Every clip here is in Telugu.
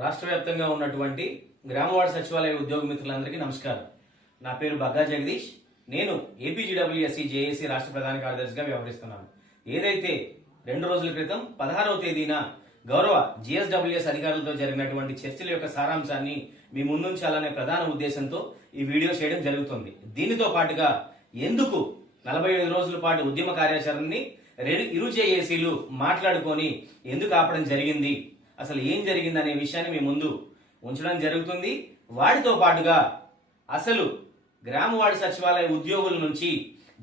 రాష్ట్ర వ్యాప్తంగా ఉన్నటువంటి గ్రామవార్డు సచివాలయ ఉద్యోగ మిత్రులందరికీ నమస్కారం. నా పేరు బగ్గా జగదీష్. నేను ఏపీజీడబ్ల్యూఎస్సీ జేఏసీ రాష్ట్ర ప్రధాన కార్యదర్శిగా వ్యవహరిస్తున్నాను. ఏదైతే 2 రోజుల క్రితం 16వ తేదీన గౌరవ జిఎస్డబ్ల్యూఎస్ అధికారులతో జరిగినటువంటి చర్చల యొక్క సారాంశాన్ని మీ ముందుంచాలనే ప్రధాన ఉద్దేశంతో ఈ వీడియో చేయడం జరుగుతుంది. దీనితో పాటుగా ఎందుకు 45 రోజుల పాటు ఉద్యమ కార్యాచరణని ఇరు జేఏసీలు మాట్లాడుకొని ఎందుకు ఆపడం జరిగింది, అసలు ఏం జరిగింది అనే విషయాన్ని మీ ముందు ఉంచడం జరుగుతుంది. వాటితో పాటుగా అసలు గ్రామ వార్డు సచివాలయ ఉద్యోగుల నుంచి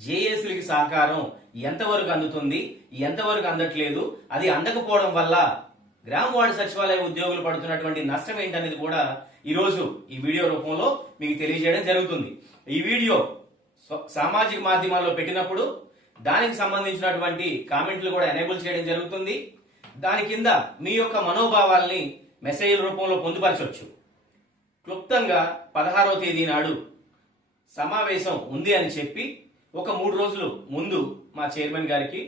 జేఏసీలకి సహకారం ఎంతవరకు అందుతుంది, ఎంతవరకు అందట్లేదు, అది అందకపోవడం వల్ల గ్రామ వార్డు సచివాలయ ఉద్యోగులు పడుతున్నటువంటి నష్టం ఏంటనేది కూడా ఈరోజు ఈ వీడియో రూపంలో మీకు తెలియజేయడం జరుగుతుంది. ఈ వీడియో సామాజిక మాధ్యమాల్లో పెట్టినప్పుడు దానికి సంబంధించినటువంటి కామెంట్లు కూడా ఎనేబుల్ చేయడం జరుగుతుంది. దాని కింద మీ యొక్క మనోభావాల్ని మెసేజ్ రూపంలో పొందుపరచవచ్చు. క్లుప్తంగా 16వ తేదీ నాడు సమావేశం ఉంది అని చెప్పి ఒక 3 రోజులు ముందు మా చైర్మన్ గారికి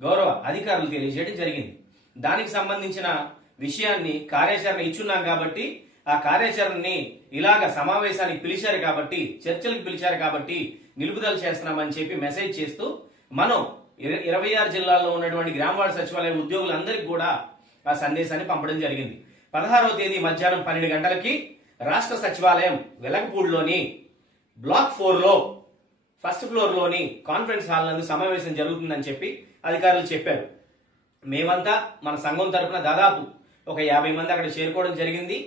గౌరవ అధికారులు తెలియజేయడం జరిగింది. దానికి సంబంధించిన విషయాన్ని కార్యాచరణ ఇచ్చున్నాం కాబట్టి ఆ కార్యాచరణని ఇలాగ సమావేశానికి పిలిచారు కాబట్టి, చర్చలకు పిలిచారు కాబట్టి నిలుపుదల చేస్తున్నామని చెప్పి మెసేజ్ చేస్తూ మనం 26 జిల్లాల్లో ఉన్నటువంటి గ్రామ వార్డు సచివాలయ ఉద్యోగులందరికీ కూడా ఆ సందేశాన్ని పంపడం జరిగింది. 16వ తేదీ మధ్యాహ్నం 12 గంటలకి రాష్ట్ర సచివాలయం వెలగపూడిలోని బ్లాక్ 4లో ఫస్ట్ ఫ్లోర్ లోని కాన్ఫరెన్స్ హాల్ నందు సమావేశం జరుగుతుందని చెప్పి అధికారులు చెప్పారు. మేమంతా మన సంఘం తరఫున దాదాపు ఒక 50 మంది అక్కడ చేరుకోవడం జరిగింది.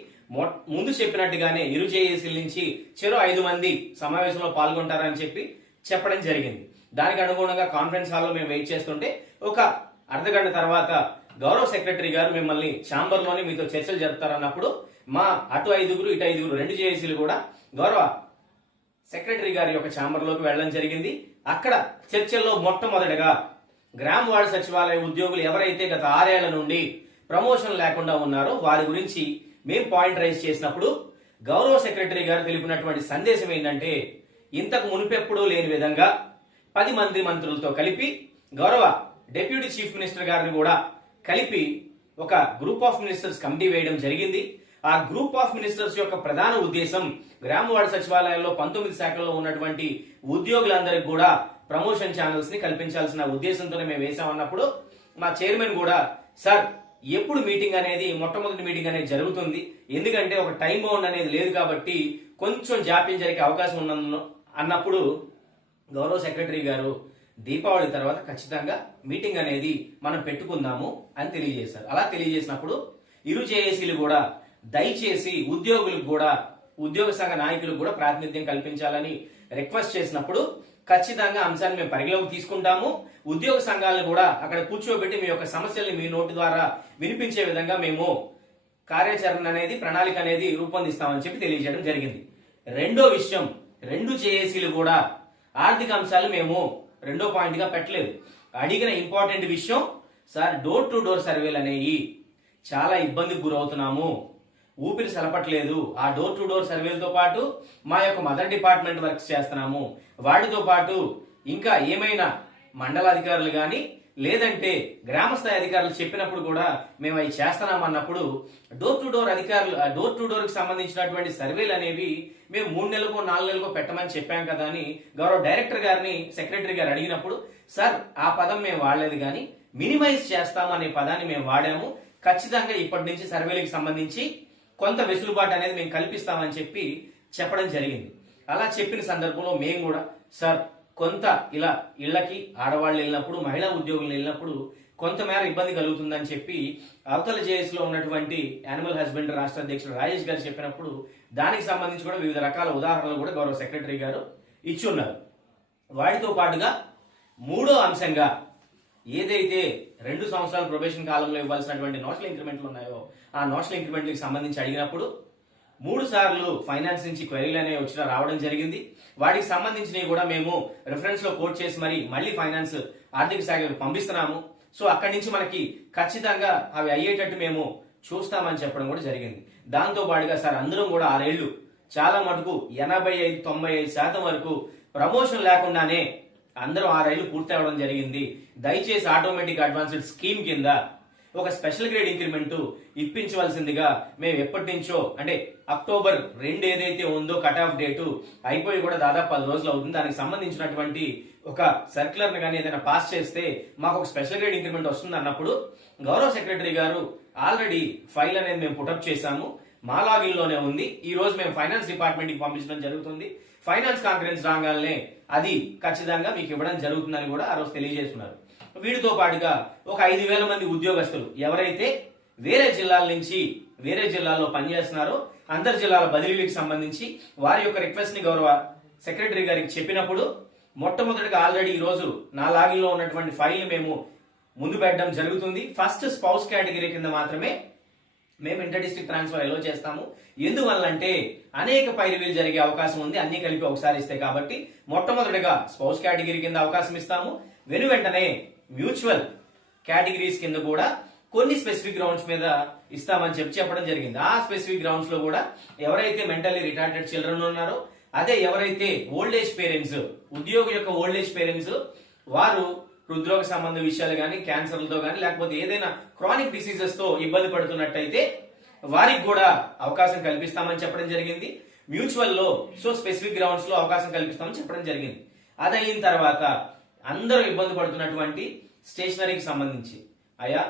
ముందు చెప్పినట్టుగానే ఇరు జేఏసీల నుంచి చెరో 5 మంది సమావేశంలో పాల్గొంటారని చెప్పి చెప్పడం జరిగింది. దానికి అనుగుణంగా కాన్ఫరెన్స్ హాల్లో మేము వెయిట్ చేస్తుంటే ఒక అర్ధగంట తర్వాత గౌరవ సెక్రటరీ గారు మిమ్మల్ని ఛాంబర్ లోనే మీతో చర్చలు జరుపుతారన్నప్పుడు మా అటు 5గురు ఇటు 5గురు 2 జేఏసీలు కూడా గౌరవ సెక్రటరీ గారి యొక్క ఛాంబర్ లోకి వెళ్ళడం జరిగింది. అక్కడ చర్చల్లో మొట్టమొదటిగా గ్రామ వార్డు సచివాలయ ఉద్యోగులు ఎవరైతే గత 6 ఏళ్ల నుండి ప్రమోషన్ లేకుండా ఉన్నారో వారి గురించి మేము పాయింట్ రైజ్ చేసినప్పుడు గౌరవ సెక్రటరీ గారు తెలిపినటువంటి సందేశం ఏంటంటే, ఇంతకు మునిపెప్పుడూ లేని విధంగా 10 మంది మంత్రులతో కలిపి గౌరవ డిప్యూటీ చీఫ్ మినిస్టర్ గారిని కూడా కలిపి ఒక గ్రూప్ ఆఫ్ మినిస్టర్స్ కమిటీ వేయడం జరిగింది. ఆ గ్రూప్ ఆఫ్ మినిస్టర్స్ యొక్క ప్రధాన ఉద్దేశం గ్రామ వార్డు సచివాలయాల్లో 19 శాఖల్లో ఉన్నటువంటి ఉద్యోగులందరికీ కూడా ప్రమోషన్ ఛానల్స్ ని కల్పించాల్సిన ఉద్దేశంతోనే మేము వేసామన్నప్పుడు మా చైర్మన్ కూడా, సార్ ఎప్పుడు మీటింగ్ అనేది మొట్టమొదటి మీటింగ్ అనేది జరుగుతుంది, ఎందుకంటే ఒక టైం బౌండ్ అనేది లేదు కాబట్టి కొంచెం జాప్యం జరిగే అవకాశం ఉన్న అన్నప్పుడు గౌరవ సెక్రటరీ గారు దీపావళి తర్వాత ఖచ్చితంగా మీటింగ్ అనేది మనం పెట్టుకుందాము అని తెలియజేశారు. అలా తెలియజేసినప్పుడు ఇరు జేఏసీలు కూడా దయచేసి ఉద్యోగులకు కూడా, ఉద్యోగ సంఘ నాయకులకు కూడా ప్రాతినిధ్యం కల్పించాలని రిక్వెస్ట్ చేసినప్పుడు ఖచ్చితంగా అంశాన్ని మేము పరిగణలోకి తీసుకుంటాము, ఉద్యోగ సంఘాలను కూడా అక్కడ కూర్చోబెట్టి మీ యొక్క సమస్యల్ని మీ నోటి ద్వారా వినిపించే విధంగా మేము కార్యాచరణ అనేది, ప్రణాళిక అనేది రూపొందిస్తామని చెప్పి తెలియజేయడం జరిగింది. రెండో విషయం, 2 జేఏసీలు కూడా ఆర్థిక అంశాలు మేము రెండో పాయింట్ గా పెట్టలేదు. అడిగిన ఇంపార్టెంట్ విషయం, సార్ డోర్ టు డోర్ సర్వేలు అనేవి చాలా ఇబ్బందికి గురవుతున్నాము, ఊపిరి సలపట్లేదు. ఆ డోర్ టు డోర్ సర్వేలతో పాటు మా యొక్క మదర్ డిపార్ట్మెంట్ వర్క్స్ చేస్తున్నాము, వాటితో పాటు ఇంకా ఏమైనా మండలాధికారులు గాని లేదంటే గ్రామ స్థాయి అధికారులు చెప్పినప్పుడు కూడా మేము అవి చేస్తున్నామన్నప్పుడు డోర్ టు డోర్ కి సంబంధించినటువంటి సర్వేలు అనేవి మేము 3 నెలలకో 4 నెలలకో పెట్టమని చెప్పాం కదా అని గౌరవ డైరెక్టర్ గారిని సెక్రటరీ గారు అడిగినప్పుడు, సార్ ఆ పదం మేము వాడలేదు కానీ మినిమైజ్ చేస్తాము అనే పదాన్ని మేము వాడాము, ఖచ్చితంగా ఇప్పటి నుంచి సర్వేలకు సంబంధించి కొంత వెసులుబాటు అనేది మేము కల్పిస్తామని చెప్పి చెప్పడం జరిగింది. అలా చెప్పిన సందర్భంలో మేము కూడా, సార్ కొంత ఇలా ఇళ్లకి ఆడవాళ్ళు వెళ్ళినప్పుడు, మహిళా ఉద్యోగులు వెళ్ళినప్పుడు కొంతమేర ఇబ్బంది కలుగుతుందని చెప్పి అవతల జేఎస్ లో ఉన్నటువంటి యానిమల్ హస్బెండరీ రాష్ట్ర అధ్యక్షుడు రాజేష్ గారు చెప్పినప్పుడు దానికి సంబంధించి కూడా వివిధ రకాల ఉదాహరణలు కూడా గౌరవ సెక్రటరీ గారు ఇచ్చి ఉన్నారు. వాటితో పాటుగా మూడో అంశంగా ఏదైతే 2 సంవత్సరాల ప్రొబేషన్ కాలంలో ఇవ్వాల్సినటువంటి నోషనల్ ఇంక్రిమెంట్లు ఉన్నాయో ఆ నోషనల్ ఇంక్రిమెంట్లకు సంబంధించి అడిగినప్పుడు 3 సార్లు ఫైనాన్స్ నుంచి క్వైరీలు అనేవి రావడం జరిగింది. వాటికి సంబంధించినవి కూడా మేము రిఫరెన్స్ లో కోట్ చేసి మళ్ళీ ఫైనాన్స్ ఆర్థిక శాఖకు పంపిస్తున్నాము. సో అక్కడి నుంచి మనకి ఖచ్చితంగా అవి అయ్యేటట్టు మేము చూస్తామని చెప్పడం కూడా జరిగింది. దాంతో పాటుగా సార్ అందరం కూడా 6 ఏళ్లు చాలా మటుకు 85-95% వరకు ప్రమోషన్ లేకుండానే అందరూ 6 ఏళ్లు పూర్తి అవ్వడం జరిగింది. దయచేసి ఆటోమేటిక్ అడ్వాన్స్డ్ స్కీమ్ కింద ఒక స్పెషల్ గ్రేడ్ ఇంక్రిమెంట్ ఇప్పించవలసిందిగా మేము ఎప్పటి నుంచో అంటే అక్టోబర్ 2 ఏదైతే ఉందో కట్ ఆఫ్ డేటు అయిపోయి కూడా దాదాపు 10 రోజులు అవుతుంది. దానికి సంబంధించినటువంటి ఒక సర్క్యులర్ కానీ ఏదైనా పాస్ చేస్తే మాకు ఒక స్పెషల్ గ్రేడ్ ఇంక్రిమెంట్ వస్తుంది అన్నప్పుడు గౌరవ సెక్రటరీ గారు ఆల్రెడీ ఫైల్ అనేది మేము పుటప్ చేశాము, మా లాగిన్ లోనే ఉంది. ఈ రోజు మేము ఫైనాన్స్ డిపార్ట్మెంట్ కి పంపించడం జరుగుతుంది. ఫైనాన్స్ కాన్ఫరెన్స్ రాగానే అది ఖచ్చితంగా మీకు ఇవ్వడం జరుగుతుందని కూడా ఆ రోజు తెలియజేస్తున్నారు. వీటితో పాటుగా ఒక 5,000 మంది ఉద్యోగస్తులు ఎవరైతే వేరే జిల్లాల నుంచి వేరే జిల్లాలో పనిచేస్తున్నారో అంతర్ జిల్లాల బదిలీలకు సంబంధించి వారి యొక్క రిక్వెస్ట్ ని గౌరవ సెక్రటరీ గారికి చెప్పినప్పుడు మొట్టమొదటిగా ఆల్రెడీ ఈ రోజు నా లాగిన్ లో ఉన్నటువంటి ఫైల్ మేము ముందు పెట్టడం జరుగుతుంది. ఫస్ట్ స్పౌస్ కేటగిరీ కింద మాత్రమే మేము ఇంటర్ డిస్ట్రిక్ట్ ట్రాన్స్ఫర్ ఎలో చేస్తాము. ఎందువల్లంటే అనేక పైరువీలు జరిగే అవకాశం ఉంది, అన్ని కలిపి ఒకసారి ఇస్తే. కాబట్టి మొట్టమొదటిగా స్పౌస్ కేటగిరీ కింద అవకాశం ఇస్తాము. వెంటనే మ్యూచువల్ కేటగిరీస్ కింద కూడా కొన్ని స్పెసిఫిక్ గ్రౌండ్స్ మీద ఇస్తామని చెప్పడం జరిగింది. ఆ స్పెసిఫిక్ గ్రౌండ్స్ లో కూడా ఎవరైతే మెంటల్లీ రిటార్డెడ్ చిల్డ్రన్ ఉన్నారో, అదే ఎవరైతే ఓల్డ్ ఏజ్ పేరెంట్స్, ఉద్యోగి యొక్క ఓల్డ్ ఏజ్ పేరెంట్స్ వారు హృద్రోగ సంబంధ విషయాలు కానీ క్యాన్సర్లతో కానీ లేకపోతే ఏదైనా క్రానిక్ డిసీజెస్ తో ఇబ్బంది పడుతున్నట్టయితే వారికి కూడా అవకాశం కల్పిస్తామని చెప్పడం జరిగింది. మ్యూచువల్ లో స్పెసిఫిక్ గ్రౌండ్స్ లో అవకాశం కల్పిస్తామని చెప్పడం జరిగింది. అది అయిన తర్వాత అందరూ ఇబ్బంది పడుతున్నటువంటి స్టేషనరీకి సంబంధించి అయ్యా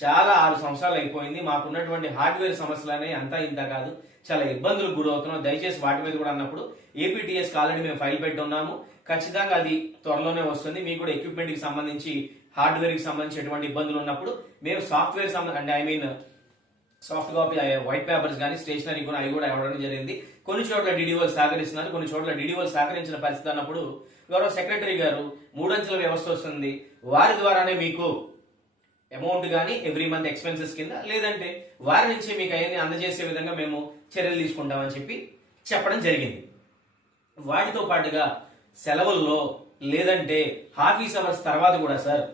చాలా 6 సంవత్సరాలు అయిపోయింది, మాకున్నటువంటి హార్డ్వేర్ సమస్యలనే అంతా ఇంత కాదు, చాలా ఇబ్బందులకు గురవుతున్నాం, దయచేసి వాటి మీద కూడా అన్నప్పుడు ఏపీటీఎస్ ఆల్రెడీ మేము ఫైల్ పెట్టి ఉన్నాము, ఖచ్చితంగా అది త్వరలోనే వస్తుంది. మీకు కూడా ఎక్విప్మెంట్ కి సంబంధించి హార్డ్వేర్ కి సంబంధించి ఎటువంటి ఇబ్బందులు ఉన్నప్పుడు మేము సాఫ్ట్వేర్ అంటే సాఫ్ట్ కాపీ వైట్ పేపర్స్ కానీ స్టేషనరీ కూడా అవి కూడా ఇవ్వడం జరిగింది. కొన్ని చోట్ల డిడిఓలు సహకరిస్తున్నారు, కొన్ని చోట్ల డిడిఓలు సహకరించిన పరిస్థితి అన్నప్పుడు గౌరవ సెక్రటరీ గారు 3 అంచెల వ్యవస్థ వస్తుంది, వారి ద్వారానే మీకు అమౌంట్ కానీ ఎవ్రీ మంత్ ఎక్స్పెన్సెస్ కింద లేదంటే వారి నుంచి మీకు అవన్నీ అందజేసే విధంగా మేము చర్యలు తీసుకుంటామని చెప్పడం జరిగింది. వాటితో పాటుగా సెలవుల్లో లేదంటే ఆఫీస్ అవర్స్ తర్వాత కూడా సార్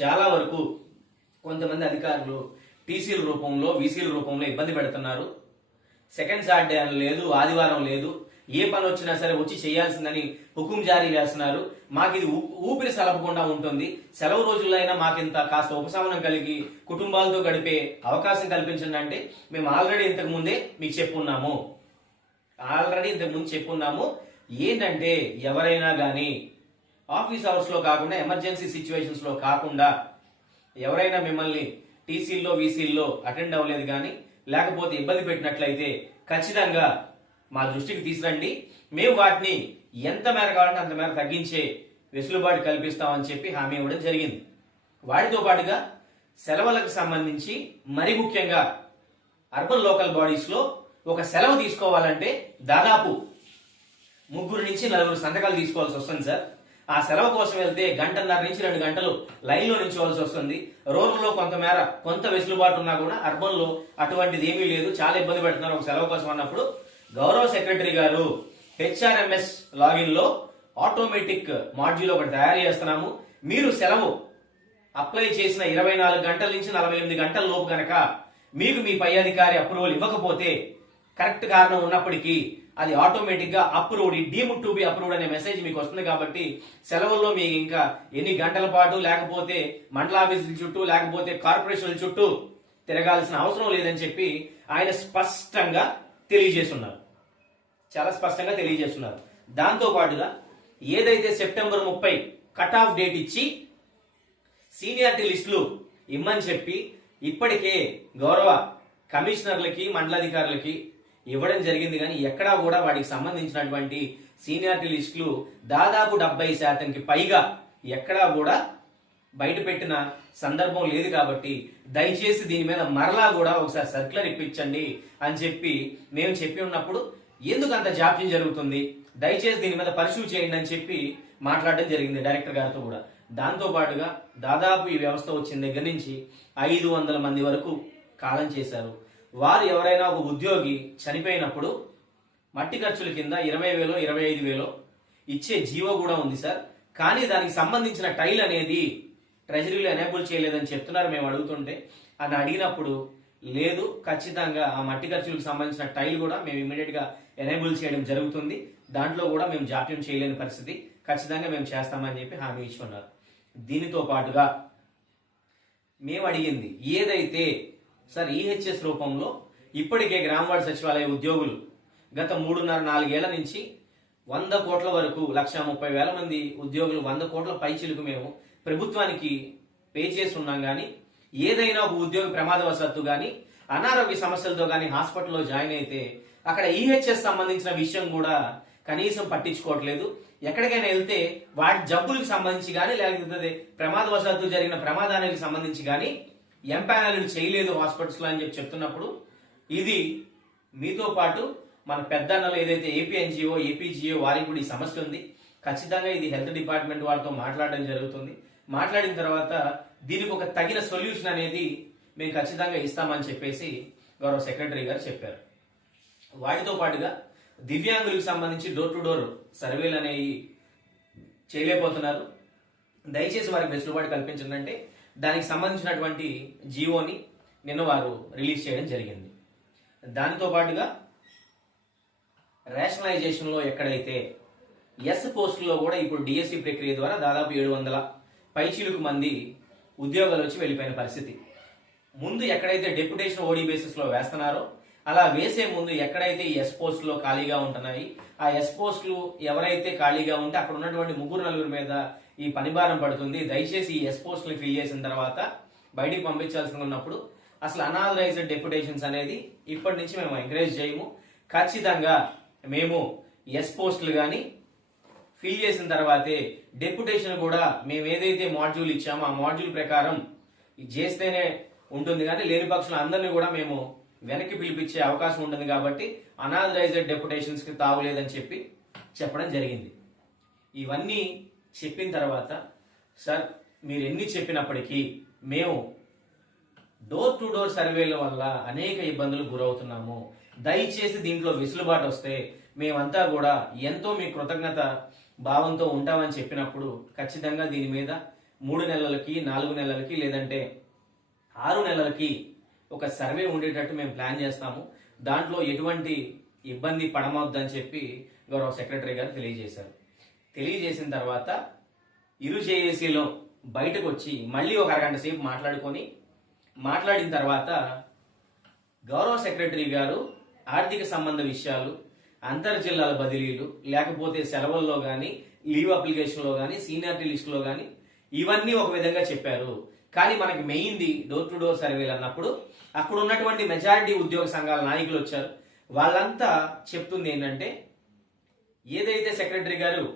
చాలా వరకు కొంతమంది అధికారులు టీసీల రూపంలో వీసీల రూపంలో ఇబ్బంది పెడుతున్నారు. సెకండ్ సాటర్డే అని లేదు, ఆదివారం లేదు, ఏ పని వచ్చినా సరే వచ్చి చేయాల్సిందని హుకుం జారీ చేస్తున్నారు. మాకు ఇది ఊపిరి సలపకుండా ఉంటుంది. సెలవు రోజుల్లో అయినా మాకింత కాస్త ఉపశమనం కలిగి కుటుంబాలతో గడిపే అవకాశం కల్పించండి అంటే మేము ఆల్రెడీ ఇంతకు ముందే మీకు చెప్పున్నాము. ఏంటంటే ఎవరైనా గానీ ఆఫీస్ అవర్స్ లో కాకుండా ఎమర్జెన్సీ సిచ్యువేషన్స్ లో కాకుండా ఎవరైనా మిమ్మల్ని టీసీల్లో వీసీల్లో అటెండ్ అవ్వలేదు కానీ లేకపోతే ఇబ్బంది పెట్టినట్లయితే ఖచ్చితంగా మా దృష్టికి తీసురండి. మేము వాటిని ఎంత మేర కావాలంటే అంత మేర తగ్గించే వెసులుబాటు కల్పిస్తామని చెప్పి హామీ ఇవ్వడం జరిగింది. వాటితో పాటుగా సెలవులకు సంబంధించి మరి ముఖ్యంగా అర్బన్ లోకల్ బాడీస్ లో ఒక సెలవు తీసుకోవాలంటే దాదాపు 3 నుంచి 4 సంతకాలు తీసుకోవాల్సి వస్తుంది సార్. ఆ సెలవు కోసం వెళ్తే 1.5 నుంచి 2 గంటలు లైన్ లో నిల్చోవాల్సి వస్తుంది. రూరల్ లో కొంత వెసులుబాటు ఉన్నా కూడా అర్బన్ లో అటువంటిది ఏమీ లేదు, చాలా ఇబ్బంది పెడుతున్నారు ఒక సెలవు కోసం అన్నప్పుడు గౌరవ సెక్రటరీ గారు హెచ్ఆర్ఎంఎస్ లాగిన్ లో ఆటోమేటిక్ మాడ్యూల్ ఒకటి తయారు చేస్తున్నాము. మీరు సెలవు అప్లై చేసిన 24 గంటల నుంచి 48 గంటల లోపు కనుక మీకు మీ పై అధికారి అప్రూవల్ ఇవ్వకపోతే కరెక్ట్ కారణం ఉన్నప్పటికీ అది ఆటోమేటిక్ గా approved, deemed to be approved అనే మెసేజ్ మీకు వస్తుంది. కాబట్టి సెలవుల్లో మీకు ఇంకా ఎన్ని గంటల పాటు లేకపోతే మండల ఆఫీసుల చుట్టూ లేకపోతే కార్పొరేషన్ల చుట్టూ తిరగాల్సిన అవసరం లేదని చెప్పి ఆయన స్పష్టంగా తెలియజేస్తున్నారు, చాలా స్పష్టంగా తెలియజేస్తున్నారు. దాంతో పాటుగా ఏదైతే సెప్టెంబర్ 30 కట్ ఆఫ్ డేట్ ఇచ్చి సీనియారిటీ లిస్టులు ఇమ్మని చెప్పి ఇప్పటికే గౌరవ కమిషనర్లకి మండలాధికారులకి ఇవ్వడం జరిగింది, కానీ ఎక్కడా కూడా వాటికి సంబంధించినటువంటి సీనియారిటీ లిస్టులు దాదాపు 70% పైగా ఎక్కడా కూడా బయట పెట్టిన సందర్భం లేదు. కాబట్టి దయచేసి దీని మీద మరలా కూడా ఒకసారి సర్క్యులర్ ఇప్పించండి అని చెప్పి మేము చెప్పి ఉన్నప్పుడు ఎందుకు అంత జాప్యం జరుగుతుంది, దయచేసి దీని మీద పరిశీలి చేయండి అని చెప్పి మాట్లాడడం జరిగింది డైరెక్టర్ గారితో కూడా. దాంతో పాటుగా దాదాపు ఈ వ్యవస్థ వచ్చిన దగ్గర నుంచి 500 మంది వరకు కాలం చేశారు. వారు ఎవరైనా ఒక ఉద్యోగి చనిపోయినప్పుడు మట్టి ఖర్చుల కింద 20,000 25,000 ఇచ్చే జీవో కూడా ఉంది సార్. కానీ దానికి సంబంధించిన టైల్ అనేది ట్రెజరీలో ఎనేబుల్ చేయలేదని చెప్తున్నారు. మేము అడుగుతుంటే అని అడిగినప్పుడు లేదు, ఖచ్చితంగా ఆ మట్టి ఖర్చులకు సంబంధించిన టైల్ కూడా మేము ఇమీడియట్ గా ఎనేబుల్ చేయడం జరుగుతుంది, దాంట్లో కూడా మేము జాప్యం చేయలేని పరిస్థితి, ఖచ్చితంగా మేము చేస్తామని చెప్పి హామీ ఇచ్చి ఉన్నారు. దీనితో పాటుగా మేము అడిగింది ఏదైతే సార్ ఈహెచ్ఎస్ రూపంలో ఇప్పటికే గ్రామ వార్డు సచివాలయ ఉద్యోగులు గత 3.5-4 ఏళ్ల నుంచి 100 కోట్ల వరకు 1,30,000 మంది ఉద్యోగులు 100 కోట్ల పైచిలకు మేము ప్రభుత్వానికి పే చేసి ఉన్నాం. కానీ ఏదైనా ఒక ఉద్యోగి ప్రమాదవశాత్తు కానీ అనారోగ్య సమస్యలతో కానీ హాస్పిటల్లో జాయిన్ అయితే అక్కడ ఈహెచ్ఎస్ సంబంధించిన విషయం కూడా కనీసం పట్టించుకోవట్లేదు. ఎక్కడికైనా వెళ్తే వాటి జబ్బులకు సంబంధించి కానీ లేకపోతే ప్రమాదవశాత్తు జరిగిన ప్రమాదానికి సంబంధించి కానీ ఎంపానల్ చేయలేదు హాస్పిటల్స్ లో అని చెప్తున్నప్పుడు ఇది మీతో పాటు మన పెద్దన్నలు ఏదైతే ఏపీఎన్జిఓ ఏపీజీఓ వారికి కూడా ఈ సమస్య ఉంది. ఖచ్చితంగా ఇది హెల్త్ డిపార్ట్మెంట్ వారితో మాట్లాడడం జరుగుతుంది. మాట్లాడిన తర్వాత దీనికి ఒక తగిన సొల్యూషన్ అనేది మేము ఖచ్చితంగా ఇస్తామని చెప్పేసి గౌరవ సెక్రటరీ గారు చెప్పారు. వాటితో పాటుగా దివ్యాంగులకు సంబంధించి డోర్ టు డోర్ సర్వేలు అనేవి చేయలేకపోతున్నారు. దయచేసి వారికి వెసులుబాటు కల్పించండి అంటే దానికి సంబంధించినటువంటి జీవోని నిన్న వారు రిలీజ్ చేయడం జరిగింది. దానితో పాటుగా రేషనలైజేషన్ లో ఎక్కడైతే ఎస్ పోస్టుల్లో కూడా ఇప్పుడు డిఎస్సి ప్రక్రియ ద్వారా దాదాపు 700 పైచీలకు మంది ఉద్యోగాలు వచ్చి వెళ్ళిపోయిన పరిస్థితి. ముందు ఎక్కడైతే డెప్యుటేషన్ ఓడీ బేసిస్ లో వేస్తున్నారో అలా వేసే ముందు ఎక్కడైతే ఈ ఎస్ పోస్టులో ఖాళీగా ఉంటున్నాయి ఆ ఎస్ పోస్టులు ఎవరైతే ఖాళీగా ఉంటే అక్కడ ఉన్నటువంటి 3-4 మీద ఈ పనిభారం పడుతుంది. దయచేసి ఈ ఎస్ పోస్టులు ఫిల్ చేసిన తర్వాత బయటికి పంపించాల్సి ఉన్నప్పుడు అసలు అనాథరైజ్డ్ డెప్యుటేషన్స్ అనేది ఇప్పటి నుంచి మేము ఎంకరేజ్ చేయము. ఖచ్చితంగా మేము ఎస్ పోస్టులు కానీ ఫిల్ చేసిన తర్వాతే డెప్యుటేషన్ కూడా మేము ఏదైతే మాడ్యూల్ ఇచ్చామో ఆ మాడ్యూల్ ప్రకారం చేస్తేనే ఉంటుంది. కానీ లేని పక్షులు అందరినీ కూడా మేము వెనక్కి పిలిపించే అవకాశం ఉంటుంది. కాబట్టి అనాథరైజ్డ్ డెప్యుటేషన్స్ కి తావులేదని చెప్పడం జరిగింది. ఇవన్నీ చెప్పిన తర్వాత సార్ మీరు ఎన్ని చెప్పినప్పటికీ మేము డోర్ టు డోర్ సర్వేల వల్ల అనేక ఇబ్బందులు గురవుతున్నాము. దయచేసి దీంట్లో వెసులుబాటు వస్తే మేమంతా కూడా ఎంతో మీ కృతజ్ఞత భావంతో ఉంటామని చెప్పినప్పుడు ఖచ్చితంగా దీని మీద 3 నెలలకి 4 నెలలకి లేదంటే 6 నెలలకి ఒక సర్వే ఉండేటట్టు మేము ప్లాన్ చేస్తాము. దాంట్లో ఎటువంటి ఇబ్బంది పడమవుద్దని చెప్పి గౌరవ సెక్రటరీ గారు తెలియజేశారు. తెలియజేసిన తర్వాత ఇరు జేఏసీలో బయటకు వచ్చి మళ్ళీ ఒక అరగంట సేపు మాట్లాడిన తర్వాత గౌరవ సెక్రటరీ గారు ఆర్థిక సంబంధ విషయాలు, అంతర్జిల్లాల బదిలీలు, లేకపోతే సెలవుల్లో కానీ లీవ్ అప్లికేషన్లో కానీ సీనియారిటీ లిస్టులో కానీ ఇవన్నీ ఒక విధంగా చెప్పారు. కానీ మనకి మెయిన్ది డోర్ టు డోర్ సర్వేలు అన్నప్పుడు అక్కడ ఉన్నటువంటి మెజారిటీ ఉద్యోగ సంఘాల నాయకులు వచ్చారు. వాళ్ళంతా చెప్తుంది ఏంటంటే ఏదైతే సెక్రటరీ గారు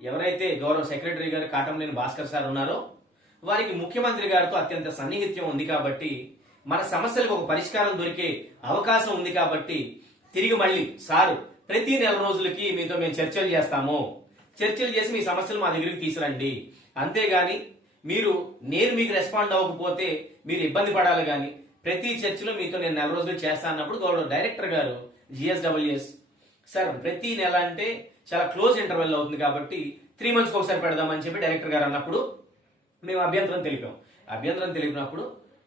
ఎవరైతే గౌరవ సెక్రటరీ గారు కాటంనేని భాస్కర్ సార్ ఉన్నారో వారికి ముఖ్యమంత్రి గారితో అత్యంత సన్నిహిత్యం ఉంది కాబట్టి మన సమస్యలకు ఒక పరిష్కారం దొరికే అవకాశం ఉంది కాబట్టి తిరిగి మళ్ళీ సారు ప్రతి 4 రోజులకి మీతో మేము చర్చలు చేస్తాము, చర్చలు చేసి మీ సమస్యలు మా దగ్గరికి తీసుకురండి, అంతేగాని నేను మీకు రెస్పాండ్ అవ్వకపోతే మీరు ఇబ్బంది పడాలి. కానీ ప్రతి చర్చలో మీతో నేను 4 రోజులు చేస్తా అన్నప్పుడు గౌరవ డైరెక్టర్ గారు జిఎస్డబ్ల్యూఎస్ సార్ ప్రతి నెల అంటే చాలా క్లోజ్ ఇంటర్వెల్ అవుతుంది కాబట్టి 3 months ఒకసారి పెడదామని చెప్పి డైరెక్టర్ గారు అన్నప్పుడు మేము అభ్యంతరం తెలిపినప్పుడు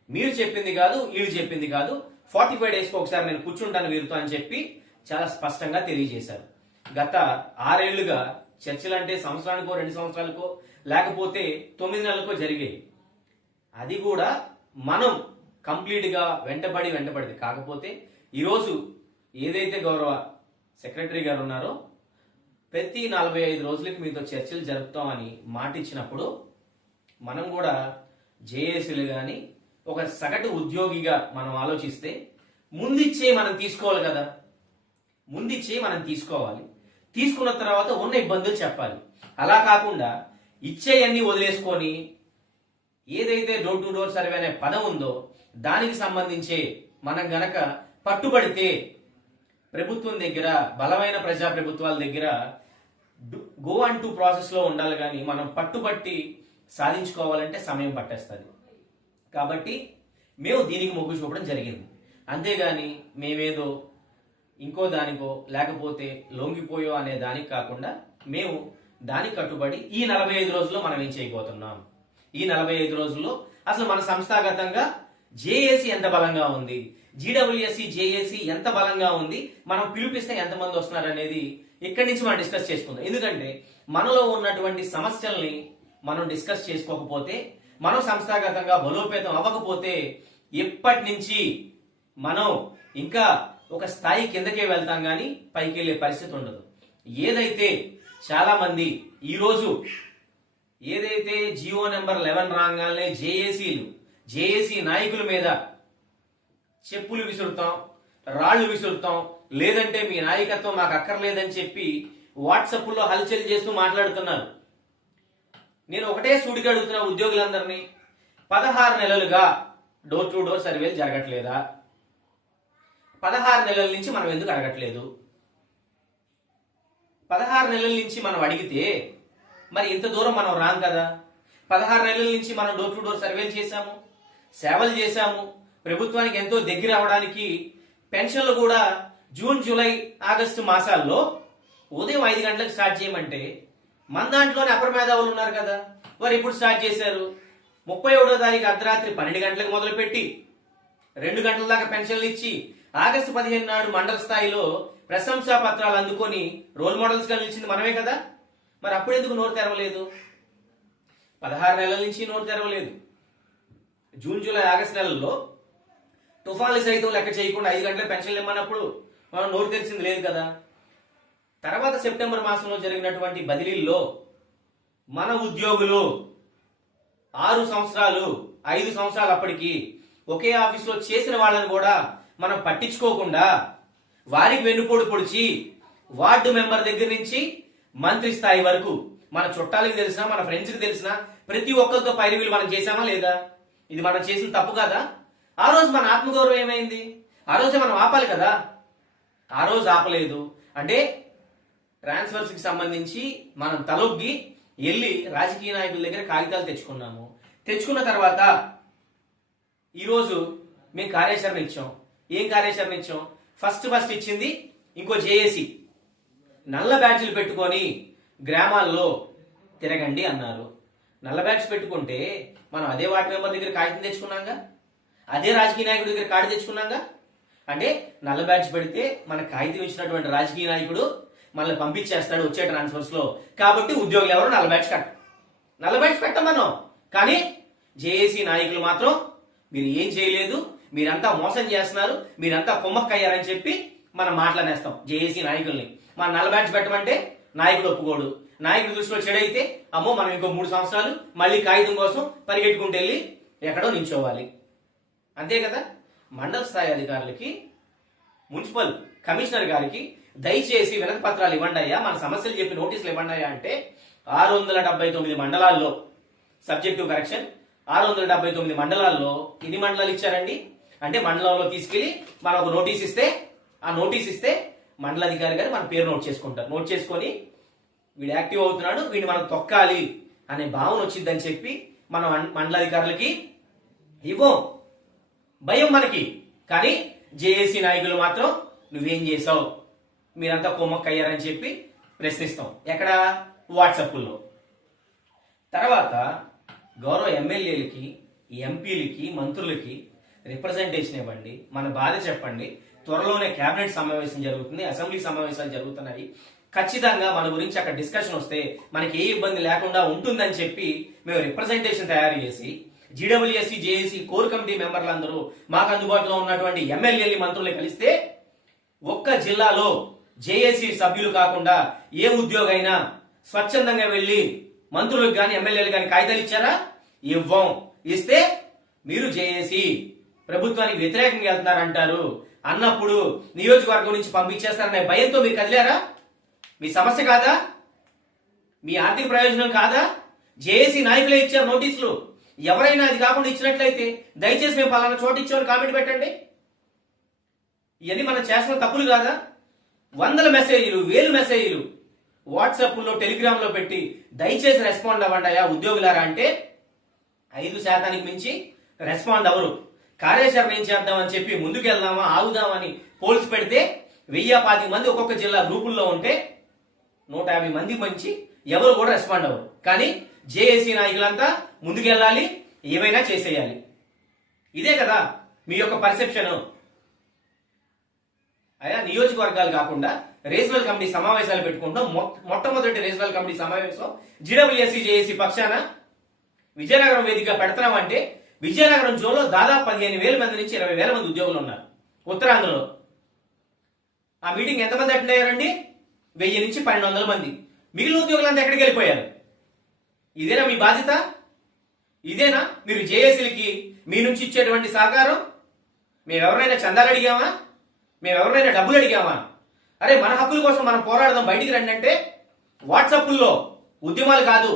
మీరు చెప్పింది కాదు వీళ్ళు చెప్పింది కాదు 45 days ఒకసారి నేను కూర్చుంటాను వీరితో అని చెప్పి చాలా స్పష్టంగా తెలియజేశారు. గత 6 ఏళ్లుగా చర్చలు అంటే సంవత్సరానికో 2 సంవత్సరాలకో లేకపోతే 9 నెలలకో జరిగేవి. అది కూడా మనం కంప్లీట్ గా వెంటపడింది. కాకపోతే ఈరోజు ఏదైతే గౌరవ సెక్రటరీ గారు ఉన్నారో ప్రతి 45 రోజులకి మీతో చర్చలు జరుపుతామని మాట ఇచ్చినప్పుడు మనం కూడా జేఏసీలు కానీ ఒక సగటు ఉద్యోగిగా మనం ఆలోచిస్తే ముందిచ్చే మనం తీసుకోవాలి కదా, మనం తీసుకున్న తర్వాత ఉన్న ఇబ్బందులు చెప్పాలి. అలా కాకుండా ఇచ్చేయన్నీ వదిలేసుకొని ఏదైతే డోర్ టు డోర్ సర్వే అనే పదం ఉందో దానికి సంబంధించే మనం గనక పట్టుబడితే ప్రభుత్వం దగ్గర బలమైన ప్రజా ప్రభుత్వాల దగ్గర గో అండ్ టు ప్రాసెస్ లో ఉండాలి. కానీ మనం పట్టుబట్టి సాధించుకోవాలంటే సమయం పట్టేస్తుంది. కాబట్టి మేము దీనికి మొగ్గు చూపడం జరిగింది. అంతేగాని మేమేదో ఇంకో దానికో లేకపోతే లొంగిపోయో అనే దానికి కాకుండా మేము దానికి కట్టుబడి ఈ 45 రోజుల్లో మనం ఏం చేయబోతున్నాం, ఈ 45 రోజుల్లో అసలు మన సంస్థాగతంగా జేఏసీ ఎంత బలంగా ఉంది, జీడబ్ల్యూఎస్సీ జేఏసీ ఎంత బలంగా ఉంది, మనం పిలిపిస్తే ఎంతమంది వస్తున్నారు అనేది ఇక్కడి నుంచి మనం డిస్కస్ చేసుకుందాం. ఎందుకంటే మనలో ఉన్నటువంటి సమస్యల్ని మనం డిస్కస్ చేసుకోకపోతే మనం సంస్థాగతంగా బలోపేతం అవ్వకపోతే ఇప్పటి నుంచి మనం ఇంకా ఒక స్థాయి కిందకే వెళ్తాం కానీ పైకి వెళ్ళే పరిస్థితి ఉండదు. ఏదైతే చాలా మంది ఈరోజు ఏదైతే జియో నెంబర్ 11 రాగానే జేఏసీ నాయకుల మీద చెప్పులు విసురుతాం, రాళ్లు విసురుతాం, లేదంటే మీ నాయకత్వం మాకు అక్కర్లేదని చెప్పి వాట్సాప్లో హల్చల్ చేస్తూ మాట్లాడుతున్నారు. నేను ఒకటే సూటిగా అడుగుతున్నా ఉద్యోగులందరినీ, 16 నెలలుగా డోర్ టు డోర్ సర్వేలు జరగట్లేదా? 16 నెలల నుంచి మనం ఎందుకు అడగట్లేదు? 16 నెలల నుంచి మనం అడిగితే మరి ఇంత దూరం మనం రాం కదా. 16 నెలల నుంచి మనం డోర్ టు డోర్ సర్వేలు చేశాము, సేవలు చేశాము, ప్రభుత్వానికి ఎంతో దగ్గర అవడానికి పెన్షన్లు కూడా జూన్, జూలై, ఆగస్టు మాసాల్లో ఉదయం 5 గంటలకు స్టార్ట్ చేయమంటే మన దాంట్లోనే అపర మేధావులు ఉన్నారు కదా, వారు ఎప్పుడు స్టార్ట్ చేశారు? 31వ తారీఖు అర్ధరాత్రి 12 గంటలకు మొదలుపెట్టి 2 గంటల దాకా పెన్షన్లు ఇచ్చి ఆగస్టు 15 నాడు మండల స్థాయిలో ప్రశంసా పత్రాలు అందుకొని రోల్ మోడల్స్ గా నిలిచింది మనమే కదా. మరి అప్పుడు ఎందుకు నోరు తెరవలేదు? 16 నెలల నుంచి నోరు తెరవలేదు. జూన్, జూలై, ఆగస్టు నెలల్లో తుఫాన్లు సైతం లెక్క చేయకుండా 5 గంటల పెన్షన్లు ఇమ్మన్నప్పుడు మనం నోరు తెరిచింది లేదు కదా. తర్వాత సెప్టెంబర్ మాసంలో జరిగినటువంటి బదిలీల్లో మన ఉద్యోగులు 6 సంవత్సరాలు 5 సంవత్సరాలు అప్పటికి ఒకే ఆఫీసులో చేసిన వాళ్ళని కూడా మనం పట్టించుకోకుండా వారికి వెన్నుపోటు పొడిచి వార్డు మెంబర్ దగ్గర నుంచి మంత్రి స్థాయి వరకు మన చుట్టాలకి తెలిసినా మన ఫ్రెండ్స్కి తెలిసినా ప్రతి ఒక్కరితో పైరవీలు మనం చేశామా లేదా? ఇది మనం చేసిన తప్పు కదా. ఆ రోజు మన ఆత్మగౌరవం ఏమైంది? ఆ రోజే మనం ఆపాలి కదా. ఆ రోజు ఆపలేదు అంటే ట్రాన్స్ఫర్స్ కి సంబంధించి మనం తలొగ్గి వెళ్ళి రాజకీయ నాయకుల దగ్గర కాగితాలు తెచ్చుకున్నాము. తెచ్చుకున్న తర్వాత ఈరోజు మేము కార్యాచరణ ఇచ్చాం. ఏం కార్యాచరణ ఇచ్చాం? ఫస్ట్ ఇచ్చింది ఇంకో జేఏసీ నల్ల బ్యాడ్జీలు పెట్టుకొని గ్రామాల్లో తిరగండి అన్నారు. నల్ల బ్యాడ్జ్ పెట్టుకుంటే మనం అదే వార్డు మెంబర్ దగ్గర కాగితం తెచ్చుకున్నాగా, అదే రాజకీయ నాయకుడి దగ్గర కార్డు తెచ్చుకున్నాగా. అంటే నల్ల బ్యాడ్జ్ పెడితే మన కాగితం ఇచ్చినటువంటి రాజకీయ నాయకుడు మనల్ని పంపించేస్తాడు వచ్చే ట్రాన్స్ఫర్స్ లో. కాబట్టి ఉద్యోగులు ఎవరు నల్ల బ్యాడ్జ్ పెట్టమన్నాం. కానీ జేఏసీ నాయకులు మాత్రం మీరు ఏం చేయలేదు, మీరంతా మోసం చేస్తున్నారు, మీరంతా కుమ్మక్కయ్యారని చెప్పి మనం మాట్లాడేస్తాం జేఏసీ నాయకుల్ని. మన నల్ల బ్యాడ్జ్ పెట్టమంటే నాయకుడు ఒప్పుకోడు. నాయకుడి దృష్టిలో చెడైతే అమ్మో మనం ఇంకో 3 సంవత్సరాలు మళ్ళీ కాగితం కోసం పరిగెట్టుకుంటూ వెళ్ళి ఎక్కడో నించోవాలి. అంతే కదా. మండల స్థాయి అధికారులకి, మున్సిపల్ కమిషనర్ గారికి దయచేసి వినతి పత్రాలు ఇవ్వండి అయ్యా, మన సమస్యలు చెప్పి నోటీసులు ఇవ్వండి అయ్యా అంటే 679 మండలాల్లో సబ్జెక్టివ్ కరెక్షన్ 679 మండలాల్లో ఎన్ని మండలాలు ఇచ్చారండి? అంటే మండలంలో తీసుకెళ్లి మనం ఒక నోటీస్ ఇస్తే మండలాధికారి గారు మన పేరు నోట్ చేసుకుంటారు. నోట్ చేసుకొని వీడు యాక్టివ్ అవుతున్నాడు, వీడిని మనం తొక్కాలి అనే భావన వచ్చిందని చెప్పి మనం మండలాధికారులకి ఇవ్వం. భయం మనకి. కానీ జేఏసీ నాయకులు మాత్రం నువ్వేం చేసావు, మీరంతా కొమ్మక్కయ్యారని చెప్పి ప్రశ్నిస్తాం. ఎక్కడ? వాట్సాప్లో. తర్వాత గౌరవ ఎమ్మెల్యేలకి, ఎంపీలకి, మంత్రులకి రిప్రజెంటేషన్ ఇవ్వండి, మన బాధ చెప్పండి. త్వరలోనే కేబినెట్ సమావేశం జరుగుతుంది, అసెంబ్లీ సమావేశాలు జరుగుతున్నాయి. ఖచ్చితంగా మన గురించి అక్కడ డిస్కషన్ వస్తే మనకి ఏ ఇబ్బంది లేకుండా ఉంటుందని చెప్పి మేము రిప్రజెంటేషన్ తయారు చేసి జీడబ్ల్యూఎస్సీ, జేఏసీ కోర్ కమిటీ మెంబర్లందరూ మాకు అందుబాటులో ఉన్నటువంటి ఎమ్మెల్యేలు, మంత్రులు కలిస్తే ఒక్క జిల్లాలో జేఏసీ సభ్యులు కాకుండా ఏ ఉద్యోగైనా స్వచ్ఛందంగా వెళ్లి మంత్రులకు గాని ఎమ్మెల్యేలు గాని కాగితాలు ఇచ్చారా? ఇవ్వం. ఇస్తే మీరు జేఏసీ ప్రభుత్వానికి వ్యతిరేకంగా వెళ్తున్నారంటారు అన్నప్పుడు నియోజకవర్గం నుంచి పంపించేస్తారనే భయంతో మీరు కదిలారా? మీ సమస్య కాదా? మీ ఆర్థిక ప్రయోజనం కాదా? జేఏసీ నాయకులే ఇచ్చారు నోటీసులు. ఎవరైనా అది కాకుండా ఇచ్చినట్లయితే దయచేసి మేము పలానా చోటు ఇచ్చామని కామెంట్ పెట్టండి. ఇవన్నీ మనం చేస్తున్న తప్పులు కాదా? 100 మెసేజ్లు, 1000 మెసేజ్లు వాట్సాప్లో, టెలిగ్రామ్లో పెట్టి దయచేసి రెస్పాండ్ అవ్వండి అయ్యా ఉద్యోగులారా అంటే 5% మించి రెస్పాండ్ అవ్వరు. కార్యాచరణ ఏం చేద్దామని చెప్పి ముందుకెళ్దామా ఆగుదామని పోల్స్ పెడితే 1025 మంది ఒక్కొక్క జిల్లా గ్రూపుల్లో ఉంటే 150 మంది మంచి ఎవరు కూడా రెస్పాండ్ అవ్వరు. కానీ జేఏసీ నాయకులంతా ముందుకెళ్ళాలి, ఏమైనా చేసేయాలి. ఇదే కదా మీ యొక్క పర్సెప్షన్. అయ్యా నియోజకవర్గాలు కాకుండా రీజనల్ కమిటీ సమావేశాలు పెట్టుకుంటాం. మొట్టమొదటి రీజనల్ కమిటీ సమావేశం జీడబ్ల్యూఎస్సీ, జేఏసీ పక్షాన విజయనగరం వేదికగా పెడతామంటే విజయనగరం జోన్లో దాదాపు 15,000 మంది నుంచి 20,000 మంది ఉద్యోగులు ఉన్నారు. ఉత్తరాంధ్రలో ఆ మీటింగ్ ఎంతమంది అటెండ్ అయ్యారండి? 1000 నుంచి 1200 మంది. మిగిలిన ఉద్యోగులంతా ఎక్కడికి వెళ్ళిపోయారు? ఇదేనా మీ బాధ్యత? ఇదేనా మీరు జేఏసీలకి మీ నుంచి ఇచ్చేటువంటి సహకారం? మేము ఎవరైనా చందాలు అడిగామా? మేము ఎవరైనా డబ్బులు అడిగామా? అరే మన హక్కుల కోసం మనం పోరాడదాం, బయటికి రండి అంటే వాట్సాప్ల్లో ఉద్యమాలు కాదు,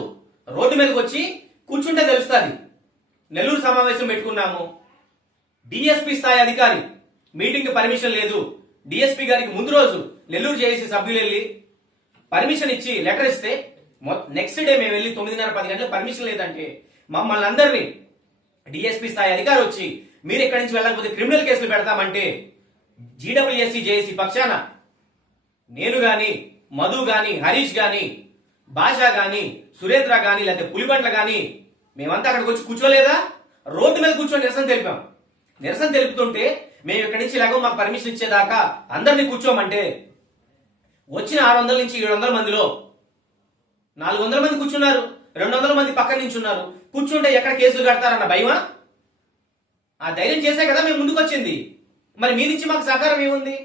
రోడ్డు మీదకి వచ్చి కూర్చుంటే తెలుస్తుంది. నెల్లూరు సమావేశం పెట్టుకున్నాము. డిఎస్పీ స్థాయి అధికారి మీటింగ్ కి పర్మిషన్ లేదు. డిఎస్పీ గారికి ముందు రోజు నెల్లూరు జేఏసీ సభ్యులు వెళ్ళి పర్మిషన్ ఇచ్చి లెటర్ ఇస్తే నెక్స్ట్ డే మేము వెళ్ళి 9:30-10 గంటలకు పర్మిషన్ లేదంటే మమ్మల్ని అందరినీ డిఎస్పీ స్థాయి అధికారి వచ్చి మీరు ఎక్కడి నుంచి వెళ్ళకపోతే క్రిమినల్ కేసులు పెడతామంటే జీడబ్ల్యూఎస్సీ జేఏసీ పక్షాన నేను గాని, మధు గాని, హరీష్ గాని, భాషా గాని, సురేంద్ర గాని, లేకపోతే పులిబండ్ల గాని మేమంతా అక్కడికి వచ్చి కూర్చోలేదా? రోడ్డు మీద కూర్చొని నిరసన తెలిపాం. నిరసన తెలుపుతుంటే మేము ఇక్కడి నుంచి ఇలాగో మాకు పర్మిషన్ ఇచ్చేదాకా అందరినీ కూర్చోమంటే వచ్చిన 600 నుంచి 700 మందిలో 400 మంది కూర్చున్నారు, 200 మంది పక్కన నుంచి ఉన్నారు. కూర్చుంటే ఎక్కడ కేసులు కడతారన్న భయమా? ఆ ధైర్యం చేసే కదా మేము ముందుకు వచ్చింది. మరి మీ నుంచి మాకు సహకారం ఏముంది?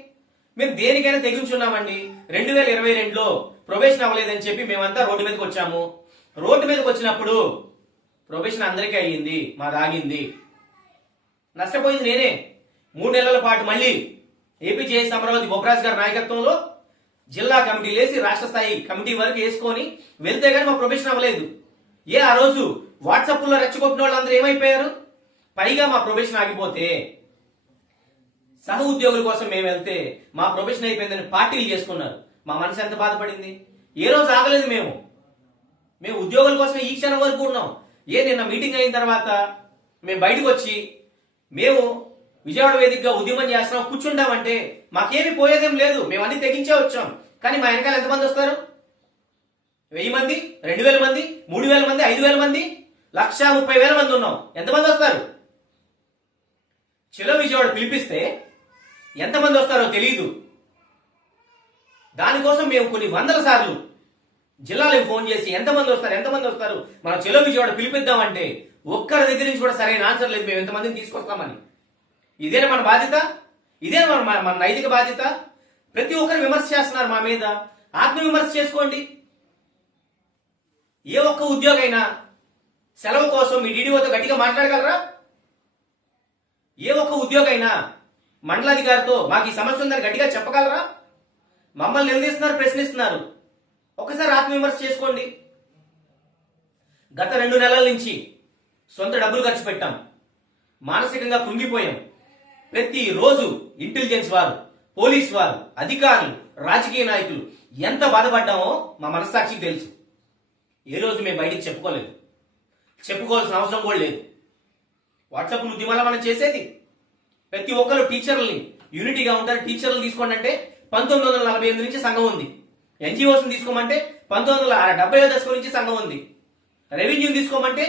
మేము దేనికైనా తెగించున్నామండి. 2022లో ప్రొబేషన్ అవ్వలేదని చెప్పి మేమంతా రోడ్డు మీదకి వచ్చాము. రోడ్డు మీదకి వచ్చినప్పుడు ప్రొబేషన్ అందరికీ అయ్యింది, మాది ఆగింది. నష్టపోయింది నేనే. 3 నెలల పాటు మళ్ళీ ఏపీ జేఏసీ అమరావతి బొప్పరాజు గారి నాయకత్వంలో జిల్లా కమిటీలు వేసి రాష్ట్ర స్థాయి కమిటీ వరకు వేసుకొని వెళ్తే గానీ మా ప్రొబేషన్ అవ్వలేదు. ఆ రోజు వాట్సాప్ లో రెచ్చగొట్టిన వాళ్ళందరూ ఏమైపోయారు? పైగా మా ప్రొబేషన్ ఆగిపోతే సహ ఉద్యోగుల కోసం మేము వెళ్తే మా ప్రొబేషన్ అయిపోయిందని పార్టీలు చేసుకున్నారు. మా మనసు ఎంత బాధపడింది? ఏ రోజు ఆగలేదు మేము ఉద్యోగుల కోసం ఈ క్షణం వరకు ఉన్నాం. నిన్న మీటింగ్ అయిన తర్వాత మేము బయటకు వచ్చి మేము విజయవాడ వేదికగా ఉద్యమం చేస్తున్నాం కూర్చుంటామంటే మాకేమీ పోయేదేం లేదు. మేము అన్ని తెగించే వచ్చాం. కానీ మా వెనకాల ఎంతమంది వస్తారు? 1000 మంది, 2000 మంది, 3000 మంది, 5000 మంది, 130,000 మంది ఉన్నాం. ఎంతమంది వస్తారు? చలో విజయవాడ పిలిపిస్తే ఎంతమంది వస్తారో తెలియదు. దానికోసం మేము కొన్ని వందల సార్లు జిల్లాలకు ఫోన్ చేసి ఎంతమంది వస్తారు మనం చలో విజయవాడ పిలిపిద్దామంటే ఒక్కరి దగ్గర నుంచి కూడా సరైన ఆన్సర్ లేదు. మేము ఎంతమందిని తీసుకొస్తామని. ఇదేనా మన బాధ్యత? ఇదే మన నైతిక బాధ్యత? ప్రతి ఒక్కరు విమర్శ చేస్తున్నారు మా మీద. ఆత్మ విమర్శ చేసుకోండి. ఏ ఒక్క ఉద్యోగైనా సెలవు కోసం మీ డీడీఓతో గట్టిగా మాట్లాడగలరా? ఏ ఒక్క ఉద్యోగైనా మండలాధికారితో మాకు ఈ సమస్య ఉందని గట్టిగా చెప్పగలరా? మమ్మల్ని నిలదీస్తున్నారు, ప్రశ్నిస్తున్నారు. ఒకసారి ఆత్మ విమర్శ చేసుకోండి. గత 2 నెలల నుంచి సొంత డబ్బులు ఖర్చు పెట్టాం, మానసికంగా కృంగిపోయాం. ప్రతి రోజు ఇంటెలిజెన్స్ వారు, పోలీస్ వారు, అధికారులు, రాజకీయ నాయకులు ఎంత బాధపడ్డామో మా మనస్సాక్షికి తెలుసు. ఏ రోజు మేము బయటికి చెప్పుకోలేదు, చెప్పుకోవాల్సిన అవసరం కూడా లేదు. వాట్సాప్ ఉద్యమాల మనం చేసేది ప్రతి ఒక్కరు టీచర్లని యూనిటీగా ఉంటారు. టీచర్లు తీసుకోండి అంటే 1948 నుంచి సంఘం ఉంది. ఎన్జిఓస్ తీసుకోమంటే 1970వ దశకం నుంచి సంఘం ఉంది. రెవెన్యూ తీసుకోమంటే